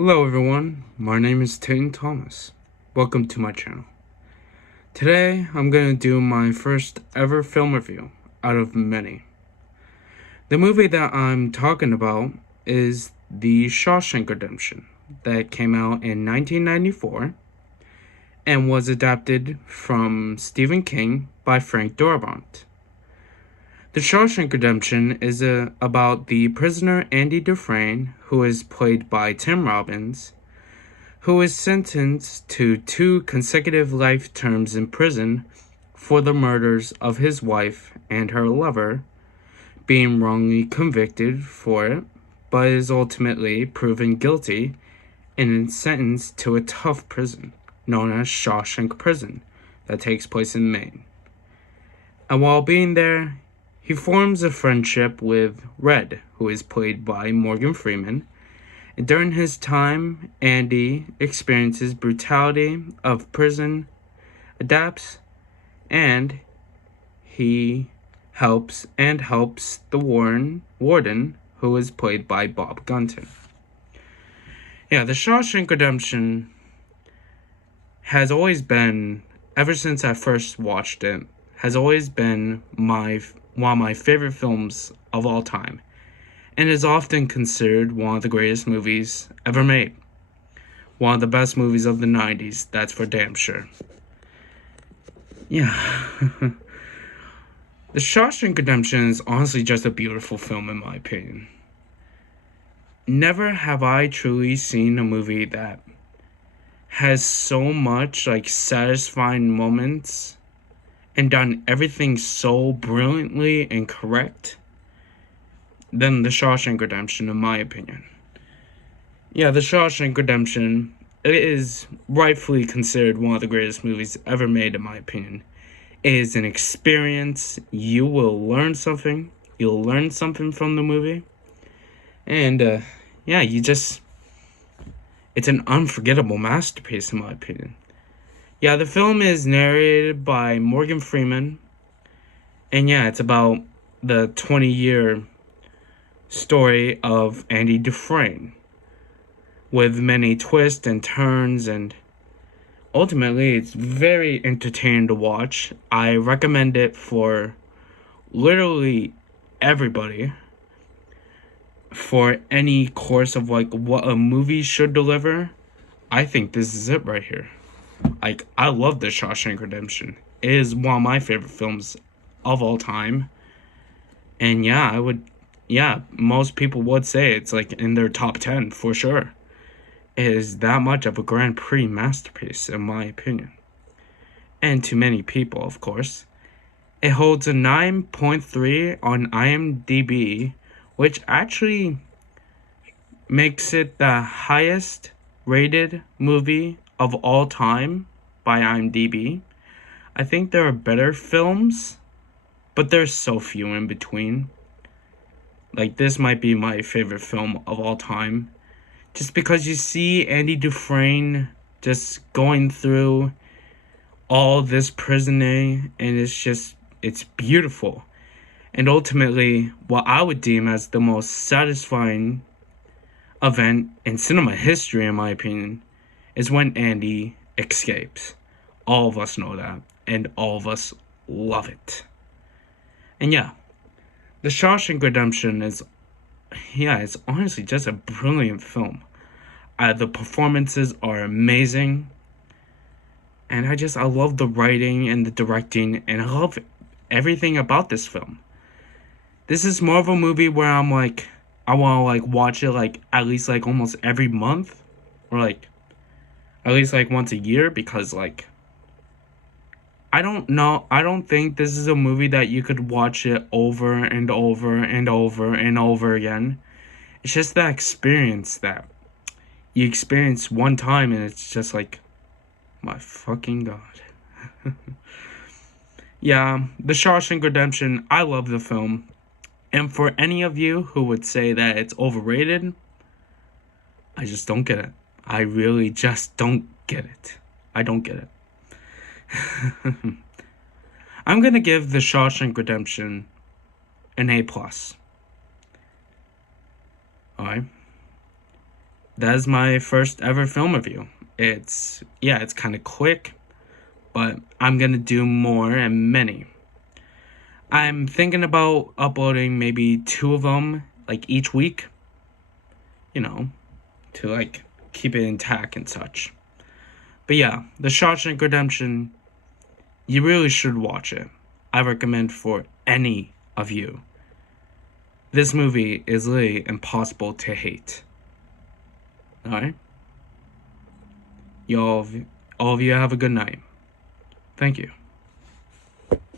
Hello everyone, my name is Tayton Thomas. Welcome to my channel. Today I'm going to do my first ever film review out of many. The movie that I'm talking about is The Shawshank Redemption that came out in 1994 and was adapted from Stephen King by Frank Darabont. The Shawshank Redemption is about the prisoner Andy Dufresne, who is played by Tim Robbins, who is sentenced to 2 consecutive life terms in prison for the murders of his wife and her lover, being wrongly convicted for it, but is ultimately proven guilty and is sentenced to a tough prison known as Shawshank Prison that takes place in Maine. And while being there, he forms a friendship with Red, who is played by Morgan Freeman. And during his time, Andy experiences brutality of prison, adapts, and he helps the warden, who is played by Bob Gunton. Yeah, The Shawshank Redemption has always been, ever since I first watched it, has always been one of my favorite films of all time, and is often considered one of the greatest movies ever made. One of the best movies of the 90s, that's for damn sure. Yeah. The Shawshank Redemption is honestly just a beautiful film in my opinion. Never have I truly seen a movie that has so much satisfying moments and done everything so brilliantly and correct than The Shawshank Redemption, in my opinion. Yeah, The Shawshank Redemption, it is rightfully considered one of the greatest movies ever made, in my opinion. It is an experience. You will learn something. You'll learn something from the movie. And, it's an unforgettable masterpiece, in my opinion. Yeah, the film is narrated by Morgan Freeman. And yeah, it's about the 20-year story of Andy Dufresne, with many twists and turns, and ultimately it's very entertaining to watch. I recommend it for literally everybody, for any course of what a movie should deliver. I think this is it right here. I love The Shawshank Redemption. It is one of my favorite films of all time. And most people would say it's in their top 10 for sure. It is that much of a Grand Prix masterpiece, in my opinion. And to many people, of course. It holds a 9.3 on IMDb, which actually makes it the highest rated movie of all time by IMDb. I think there are better films, but there's so few in between. This might be my favorite film of all time. Just because you see Andy Dufresne just going through all this prisoning, and it's beautiful. And ultimately, what I would deem as the most satisfying event in cinema history, in my opinion, is when Andy escapes. All of us know that, and all of us love it. And yeah, The Shawshank Redemption it's honestly just a brilliant film. The performances are amazing, and I love the writing and the directing, and I love everything about this film. This is more of a movie where I want to watch it at least almost every month, or at least once a year, because I don't know, I don't think this is a movie that you could watch it over and over and over and over again. It's just that experience that you experience one time, and it's just my fucking god. Yeah, The Shawshank Redemption, I love the film. And for any of you who would say that it's overrated, I just don't get it. I really just don't get it. I don't get it. I'm gonna give The Shawshank Redemption an A+. Alright? that is my first ever film review. It's kind of quick, but I'm gonna do more and many. I'm thinking about uploading maybe 2 of them, like each week, you know, to like keep it intact and such. But yeah, The Shawshank Redemption, you really should watch it. I recommend for any of you. This movie is literally impossible to hate. Alright? Y'all, all of you have a good night. Thank you.